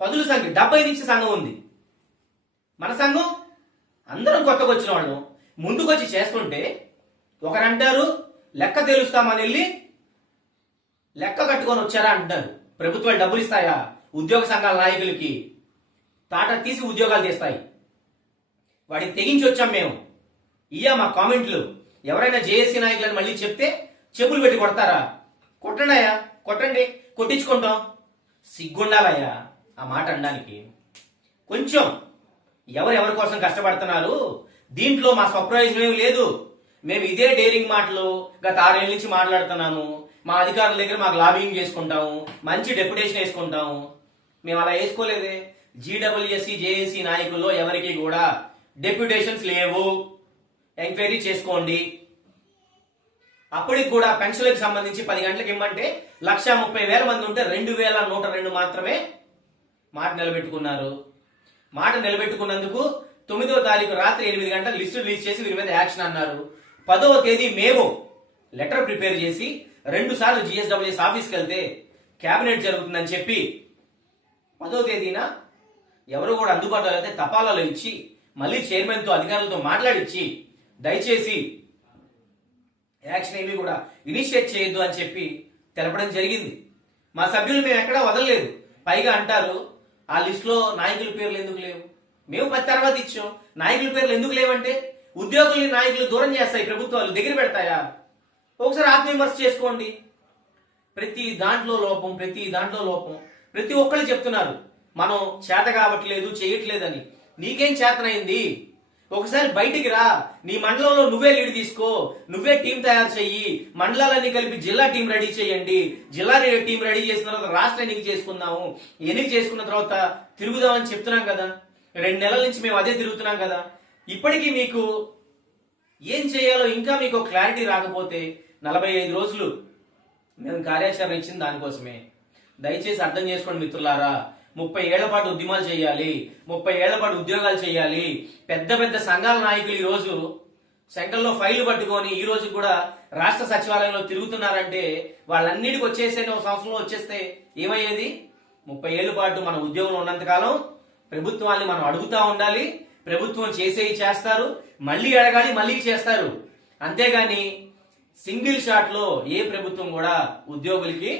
పదుల సంఖ్య 70 నుంచి సంఘం ఉంది. మన సంఘం అందరం కొత్తగా వచ్చిన వాళ్ళు ముందుకొచ్చి చేస్తుంటే ఒకరంటారు లెక్క తెలుస్తామని వెళ్ళి లెక్క కట్టుకొని వచ్చారా అంటారు. ప్రభుత్వాలు డబ్బులు ఇస్తాయా? ఉద్యోగ సంఘాల నాయకులకి తాట తీసి ఉద్యోగాలు తీస్తాయి. వాడికి తెగించి వచ్చాం మేము. మా కామెంట్లు ఎవరైనా జేఏసీ నాయకులని మళ్ళీ చెప్తే చెప్పులు పెట్టి కొడతారా? కొట్టండి అయ్యా, కొట్టండి, కొట్టించుకుంటాం. సిగ్గుండాలయ్యా ఆ మాట అనడానికి. కొంచెం ఎవరెవరి కోసం కష్టపడుతున్నారు, దీంట్లో మా స్వప్రయోజనం ఏమి లేదు. మేము ఇదే డేరింగ్ మాటలు గత 6 ఏళ్ళ నుంచి మాట్లాడుతున్నాము. మా అధికారుల దగ్గర మాకు లాబింగ్ చేసుకుంటాము, మంచి డెప్యుటేషన్ వేసుకుంటాము. మేము అలా వేసుకోలేదే. జీడబ్ల్యూఎస్సీ జేఏసీ నాయకుల్లో ఎవరికి కూడా డెప్యుటేషన్స్ లేవు. ఎంక్వైరీ చేసుకోండి. అప్పటికి కూడా పెన్షన్లకు సంబంధించి 10 గంటలకు ఇమ్మంటే 130,000 మంది ఉంటే 2,102 మాత్రమే మాట నిలబెట్టుకున్నారు. మాట నిలబెట్టుకున్నందుకు 9వ తారీఖు రాత్రి 8 గంటలకు లిస్టు రిలీజ్ చేసి వీరి మీద యాక్షన్ అన్నారు. 10వ తేదీ మేము లెటర్ ప్రిపేర్ చేసి 2 సార్లు జిఎస్డబ్ల్యూఎస్ ఆఫీస్కి వెళ్తే కేబినెట్ జరుగుతుందని చెప్పి 10వ తేదీన ఎవరు కూడా అందుబాటులో అయితే తపాలాలో ఇచ్చి మళ్ళీ చైర్మన్తో అధికారులతో మాట్లాడిచ్చి దయచేసి యాక్షన్ ఏమీ కూడా ఇనిషియేట్ చేయొద్దు అని చెప్పి తెలపడం జరిగింది. మా సభ్యులు మేము ఎక్కడా వదలలేదు. పైగా అంటారు ఆ లిస్ట్ లో నాయకుల పేర్లు ఎందుకు లేవు? మేము 10 తర్వాత ఇచ్చాం, నాయకుల పేర్లు ఎందుకు లేవంటే ఉద్యోగుల్ని నాయకులు దూరం చేస్తాయి ప్రభుత్వాలు, దగ్గర పెడతాయా? ఒకసారి ఆత్మవిమర్శ చేసుకోండి. ప్రతి దాంట్లో లోపం, ప్రతి దాంట్లో లోపం. ప్రతి ఒక్కళ్ళు చెప్తున్నారు మనం చేత కావట్లేదు, చేయట్లేదని. నీకేం చేతనైంది? ఒకసారి బయటికి రా, నీ మండలంలో నువ్వే లీడ్ తీసుకో, నువ్వే టీం తయారు చెయ్యి, మండలాలన్నీ కలిపి జిల్లా టీం రెడీ చేయండి, జిల్లా టీం రెడీ చేసిన తర్వాత రాష్ట్ర ఎన్నిక చేసుకుందాము, ఎన్నిక చేసుకున్న తర్వాత తిరుగుదామని చెప్తున్నాం కదా. 2 నెలల నుంచి మేము అదే తిరుగుతున్నాం కదా. ఇప్పటికీ మీకు ఏం చేయాలో ఇంకా మీకు క్లారిటీ రాకపోతే 45 రోజులు మేము కార్యాచరణ ఇచ్చింది దానికోసమే. దయచేసి అర్థం చేసుకోండి మిత్రులారా. 30 ఏళ్ల పాటు ఉద్యమాలు చేయాలి, 30 ఏళ్ల పాటు ఉద్యోగాలు చేయాలి. పెద్ద పెద్ద సంఘాల నాయకులు ఈ రోజు సెంట్రల్లో ఫైళ్లు పట్టుకొని ఈ రోజు కూడా రాష్ట్ర సచివాలయంలో తిరుగుతున్నారంటే వాళ్ళన్నిటికి వచ్చేసే సంవత్సరంలో వచ్చేస్తే ఏమయ్యేది? 30 ఏళ్ల పాటు మన ఉద్యోగంలో ఉన్నంతకాలం ప్రభుత్వాన్ని మనం అడుగుతా ఉండాలి. ప్రభుత్వం చేసేవి చేస్తారు, మళ్ళీ అడగాలి, మళ్ళీ చేస్తారు. అంతేగాని సింగిల్ షాట్ లో ఏ ప్రభుత్వం కూడా ఉద్యోగులకి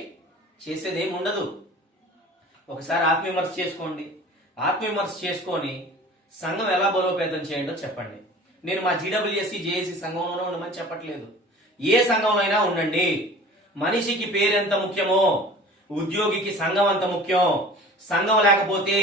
చేసేది ఏమి ఉండదు. ఒకసారి ఆత్మవిమర్శ చేసుకోండి. ఆత్మవిమర్శ చేసుకొని సంఘం ఎలా బలోపేతం చేయండో చెప్పండి. నేను మా జీడబ్ల్యూఎస్సీ జేఏసీ సంఘంలోనే ఉండమని చెప్పట్లేదు. ఏ సంఘంలో అయినా ఉండండి. మనిషికి పేరెంత ముఖ్యమో ఉద్యోగికి సంఘం అంత ముఖ్యం. సంఘం లేకపోతే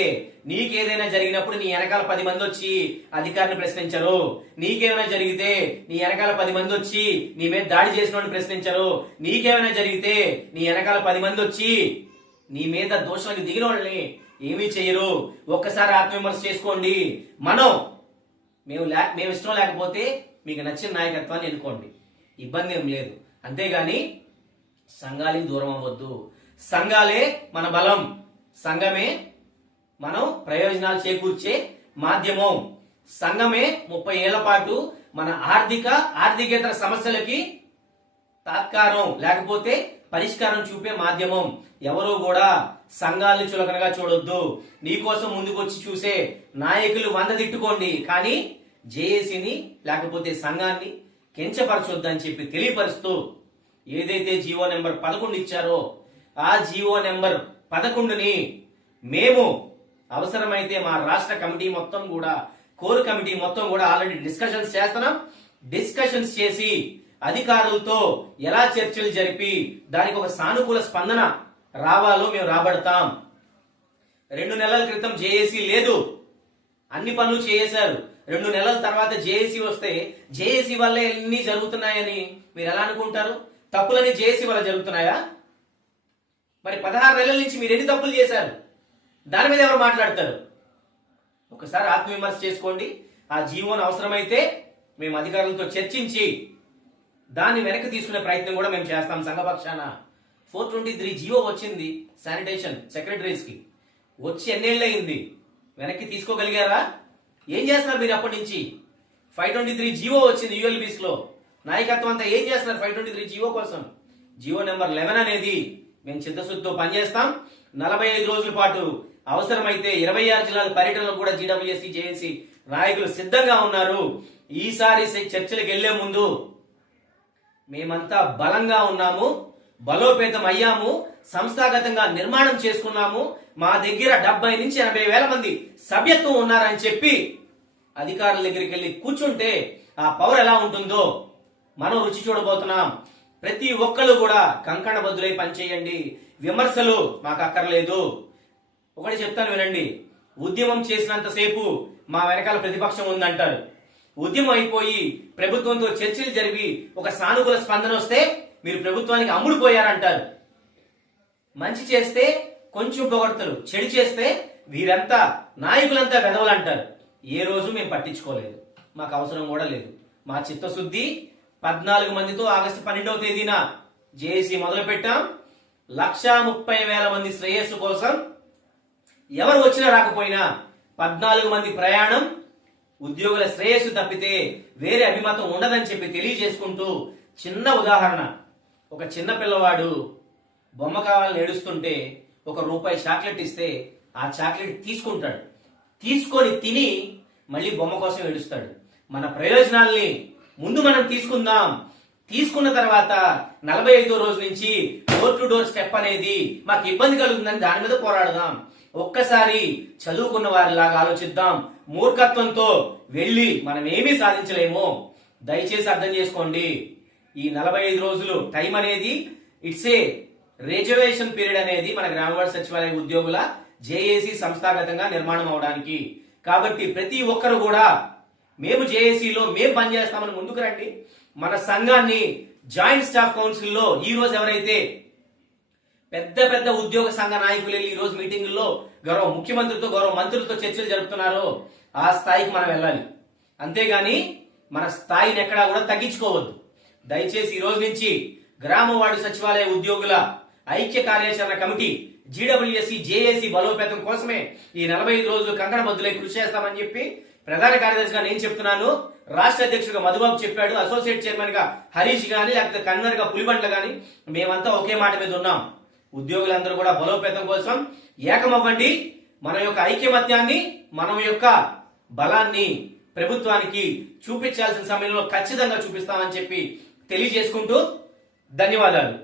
నీకేదైనా జరిగినప్పుడు నీ వెనకాల 10 మంది వచ్చి అధికారిని ప్రశ్నించరు. నీకేమైనా జరిగితే నీ వెనకాల 10 మంది వచ్చి నీ మీద దాడి చేసిన వాడిని ప్రశ్నించరు. నీకేమైనా జరిగితే నీ వెనకాల 10 మంది వచ్చి నీ మీద దోషానికి దిగిన వాళ్ళని ఏమీ చేయరు. ఒక్కసారి ఆత్మవిమర్శ చేసుకోండి. మేము ఇష్టం లేకపోతే మీకు నచ్చిన నాయకత్వాన్ని ఎన్నుకోండి, ఇబ్బంది ఏం లేదు. అంతేగాని సంఘాలకి దూరం అవ్వద్దు. సంఘాలే మన బలం, సంఘమే మనం ప్రయోజనాలు చేకూర్చే మాధ్యమం. సంఘమే 30 ఏళ్ల పాటు మన ఆర్థికేతర సమస్యలకి తాత్కారం లేకపోతే పరిష్కారం చూపే మాధ్యమం. ఎవరు కూడా సంఘాలను చులకనగా చూడొద్దు. నీకోసం ముందుకొచ్చి చూసే నాయకులు 100 తిట్టుకోండి, కానీ జేఏసీని లేకపోతే సంఘాన్ని కించపరచొద్దని చెప్పి తెలియపరుస్తూ ఏదైతే జీవో నెంబర్ 11 ఇచ్చారో ఆ జీవో నెంబర్ 11ని మేము అవసరమైతే మా రాష్ట్ర కమిటీ మొత్తం కూడా, కోర్ కమిటీ మొత్తం కూడా ఆల్రెడీ డిస్కషన్స్ చేస్తున్నాం. డిస్కషన్స్ చేసి అధికారులతో ఎలా చర్చలు జరిపి దానికి ఒక సానుకూల స్పందన రావాలో మేము రాబడతాం. 2 నెలల క్రితం జేఏసీ లేదు, అన్ని పనులు చేశారు. 2 నెలల తర్వాత జేఏసీ వస్తే జేఏసీ వల్లే ఎన్ని జరుగుతున్నాయని మీరు ఎలా అనుకుంటారు? తప్పులని జేఏసీ వల్ల జరుగుతున్నాయా? మరి 16 నెలల నుంచి మీరు ఎన్ని తప్పులు చేశారు? దాని మీద ఎవరు మాట్లాడతారు? ఒకసారి ఆత్మవిమర్శ చేసుకోండి. ఆ జీవోను అవసరమైతే మేము అధికారులతో చర్చించి దాన్ని వెనక్కి తీసుకునే ప్రయత్నం కూడా మేము చేస్తాం సంఘపక్షాన. 423 జీవో వచ్చింది శానిటేషన్ సెక్రటరీస్ కి, వచ్చి ఎన్నేళ్ళు అయింది? వెనక్కి తీసుకోగలిగారా? ఏం చేస్తున్నారు మీరు అప్పటి నుంచి? 523 జీవో వచ్చింది యుఎల్బీస్ లో, నాయకత్వం అంతా ఏం చేస్తున్నారు 523 జీవో కోసం? జీవో నెంబర్ 11 అనేది మేము చిత్తశుద్ధితో పనిచేస్తాం. 45 రోజుల పాటు అవసరమైతే 26 జిల్లాల పర్యటనలో కూడా జీడబ్ల్యూఎస్సీ జేఏసీ నాయకులు సిద్ధంగా ఉన్నారు. ఈసారి చర్చలకు వెళ్లే ముందు మేమంతా బలంగా ఉన్నాము, బలోపేతం అయ్యాము, సంస్థాగతంగా నిర్మాణం చేసుకున్నాము, మా దగ్గర 70 నుంచి 80 వేల మంది సభ్యత్వం ఉన్నారని చెప్పి అధికారుల దగ్గరికి వెళ్ళి కూర్చుంటే ఆ పవర్ ఎలా ఉంటుందో మనం రుచి చూడబోతున్నాం. ప్రతి ఒక్కరు కూడా కంకణ బద్దులై పనిచేయండి. విమర్శలు మాకు అక్కర్లేదు. ఒకటి చెప్తాను వినండి. ఉద్యమం చేసినంతసేపు మా వెనకాల ప్రతిపక్షం ఉందంటారు. ఉద్యమం అయిపోయి ప్రభుత్వంతో చర్చలు జరిపి ఒక సానుకూల స్పందన వస్తే మీరు ప్రభుత్వానికి అమ్ముడుపోయారంటారు. మంచి చేస్తే కొంచెం పొగడతారు, చెడు చేస్తే వీరంతా నాయకులంతా వెధవలు అంటారు. ఏ రోజు మేము పట్టించుకోలేదు, మాకు అవసరం కూడా లేదు. మా చిత్తశుద్ధి 14 మందితో ఆగస్టు 12వ తేదీన జేఏసీ మొదలు పెట్టాం. 1,30,000 మంది శ్రేయస్సు కోసం ఎవరు వచ్చినా రాకపోయినా 14 మంది ప్రయాణం ఉద్యోగుల శ్రేయస్సు తప్పితే వేరే అభిమతం ఉండదని చెప్పి తెలియజేసుకుంటూ, చిన్న ఉదాహరణ, ఒక చిన్న పిల్లవాడు బొమ్మ కావాలని ఏడుస్తుంటే ₹1 చాక్లెట్ ఇస్తే ఆ చాక్లెట్ తీసుకుంటాడు, తీసుకొని తిని మళ్ళీ బొమ్మ కోసం ఏడుస్తాడు. మన ప్రయోజనాల్ని ముందు మనం తీసుకుందాం, తీసుకున్న తర్వాత 45వ రోజు నుంచి డోర్ టు డోర్ స్టెప్ అనేది మాకు ఇబ్బంది కలుగుతుందని దాని మీద పోరాడదాం. ఒక్కసారి చదువుకున్న వారిలాగా ఆలోచిద్దాం. మూర్ఖత్వంతో వెళ్ళి మనం ఏమీ సాధించలేము. దయచేసి అర్థం చేసుకోండి. ఈ 45 రోజులు టైం అనేది ఇట్స్ ఏ రిజర్వేషన్ పీరియడ్ అనేది మన గ్రామవార్డు సచివాలయ ఉద్యోగుల జేఏసీ సంస్థాగతంగా నిర్మాణం అవడానికి. కాబట్టి ప్రతి ఒక్కరు కూడా మేము జేఏసీలో మేము పనిచేస్తామని ముందుకు రండి. మన సంఘాన్ని జాయింట్ స్టాఫ్ కౌన్సిల్లో ఈ రోజు ఎవరైతే పెద్ద పెద్ద ఉద్యోగ సంఘ నాయకులు వెళ్ళి ఈ రోజు మీటింగుల్లో గౌరవ ముఖ్యమంత్రితో గౌరవ మంత్రులతో చర్చలు జరుపుతున్నారో ఆ స్థాయికి మనం వెళ్ళాలి. అంతేగాని మన స్థాయిని ఎక్కడా కూడా తగ్గించుకోవద్దు. దయచేసి ఈ రోజు నుంచి గ్రామ వార్డు సచివాలయ ఉద్యోగుల ఐక్య కార్యాచరణ కమిటీ జీడబ్ల్యూఎస్సీ జేఏసీ బలోపేతం కోసమే ఈ 45 రోజులు కంకణబద్దులై కృషి చేస్తామని చెప్పి ప్రధాన కార్యదర్శిగా నేను చెప్తున్నాను. రాష్ట్ర అధ్యక్షుడిగా మధుబాబు చెప్పాడు. అసోసియేట్ చైర్మన్ గా హరీష్ గాని లేకపోతే కన్వీనర్ గా పులిబండ్ల గాని మేమంతా ఒకే మాట మీద ఉన్నాం. ఉద్యోగులందరూ కూడా బలోపేతం కోసం ఏకమవ్వండి. మన యొక్క ఐక్యమత్యాన్ని మన యొక్క బలాన్ని ప్రభుత్వానికి చూపించాల్సిన సమయంలో ఖచ్చితంగా చూపిస్తామని చెప్పి తెలియజేసుకుంటూ ధన్యవాదాలు.